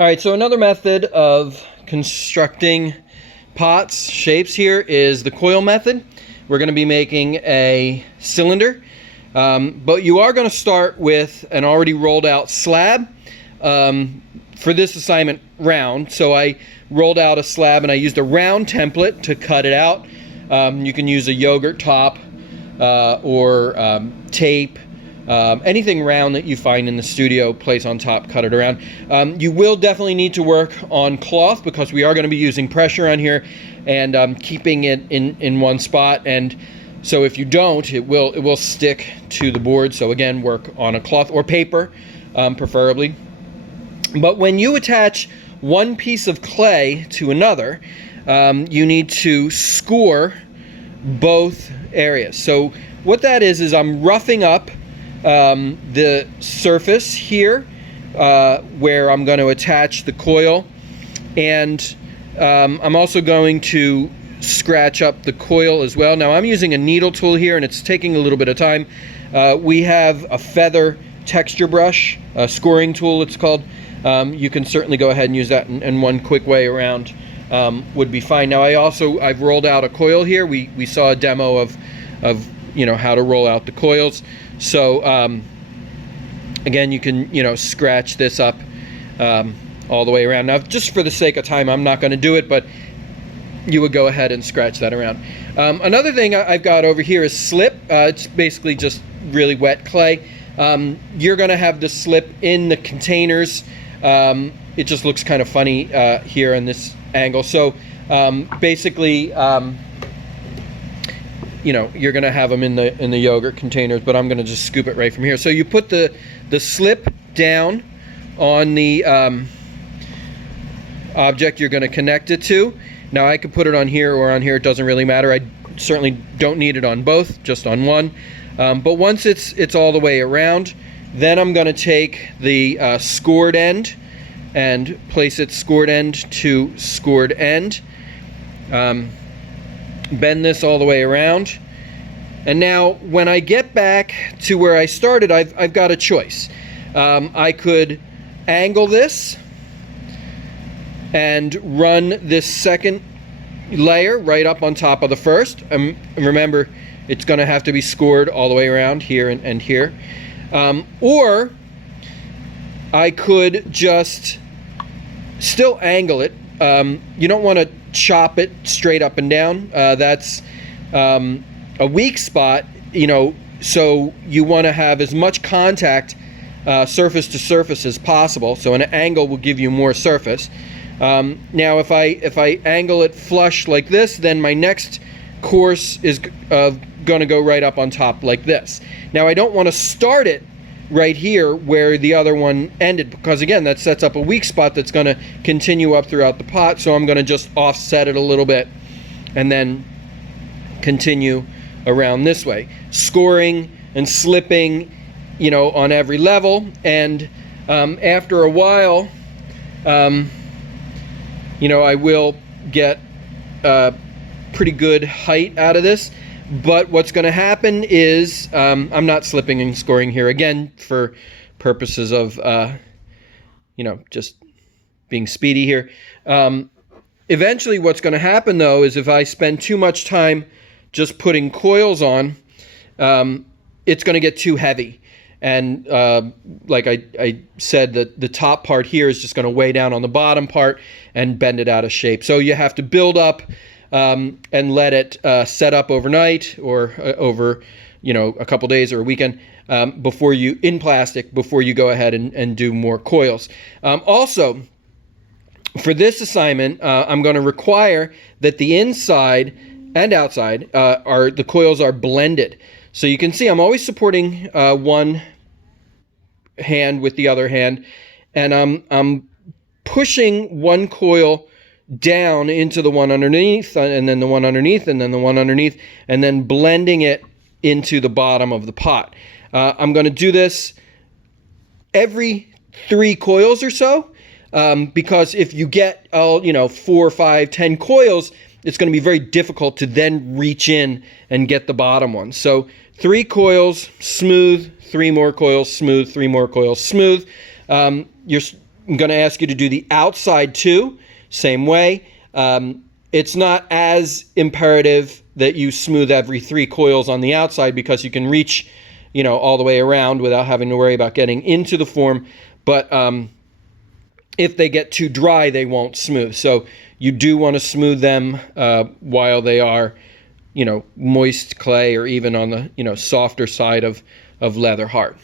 All right, so another method of constructing pots, shapes here is the coil method. We're going to be making a cylinder, but you are going to start with an already rolled out slab. For this assignment, round. So I rolled out a slab and I used a round template to cut it out. You can use a yogurt top or tape. Anything round that you find in the studio, place on top, cut it around. You will definitely need to work on cloth because we are going to be using pressure on here and keeping it in one spot. And so if you don't, it will stick to the board. So again, work on a cloth or paper, preferably. But when you attach one piece of clay to another, you need to score both areas. So what that is I'm roughing up the surface here where I'm going to attach the coil, and I'm also going to scratch up the coil as well. Now I'm using a needle tool here and it's taking a little bit of time. We have a feather texture brush, a scoring tool it's called. You can certainly go ahead and use that, and one quick way around would be fine. Now I've rolled out a coil here. We saw a demo of how to roll out the coils. So again, you can scratch this up all the way around. Now just for the sake of time, I'm not going to do it, but you would go ahead and scratch that around. Another thing I've got over here is slip. It's basically just really wet clay. You're going to have the slip in the containers. It just looks kind of funny here in this angle. So basically, you're going to have them in the yogurt containers, but I'm going to just scoop it right from here. So you put the slip down on the object you're going to connect it to. Now I could put it on here or on here, it doesn't really matter. I certainly don't need it on both, just on one. But once it's all the way around, then I'm going to take the scored end and place it scored end to scored end. Bend this all the way around. And now when I get back to where I started, I've got a choice. I could angle this and run this second layer right up on top of the first. Remember, it's going to have to be scored all the way around here and here. Or I could just still angle it. You don't want to chop it straight up and down. That's a weak spot, so you want to have as much contact surface to surface as possible. So an angle will give you more surface. Now if I angle it flush like this, then my next course is going to go right up on top like this. Now I don't want to start it right here where the other one ended, because again that sets up a weak spot that's going to continue up throughout the pot. So I'm going to just offset it a little bit and then continue around this way, scoring and slipping on every level. And after a while I will get pretty good height out of this. But what's going to happen is I'm not slipping and scoring here again for purposes of just being speedy here. Eventually what's going to happen though is if I spend too much time just putting coils on, it's going to get too heavy. And like I said, the top part here is just going to weigh down on the bottom part and bend it out of shape. So you have to build up and let it set up overnight or over a couple days or a weekend before you go ahead and do more coils. Also, for this assignment, I'm going to require that the inside and outside the coils are blended. So you can see I'm always supporting one hand with the other hand, and I'm pushing one coil down into the one underneath, and then the one underneath, and then the one underneath, and then blending it into the bottom of the pot. I'm going to do this every 3 coils or so, because if you get 4, 5, 10 coils, it's going to be very difficult to then reach in and get the bottom one. So 3 coils, smooth, 3 more coils, smooth, 3 more coils, smooth. You're I'm going to ask you to do the outside too, same way. It's not as imperative that you smooth every 3 coils on the outside because you can reach, you know, all the way around without having to worry about getting into the form. But if they get too dry, they won't smooth. So you do want to smooth them while they are, you know, moist clay or even on the, you know, softer side of leather hard.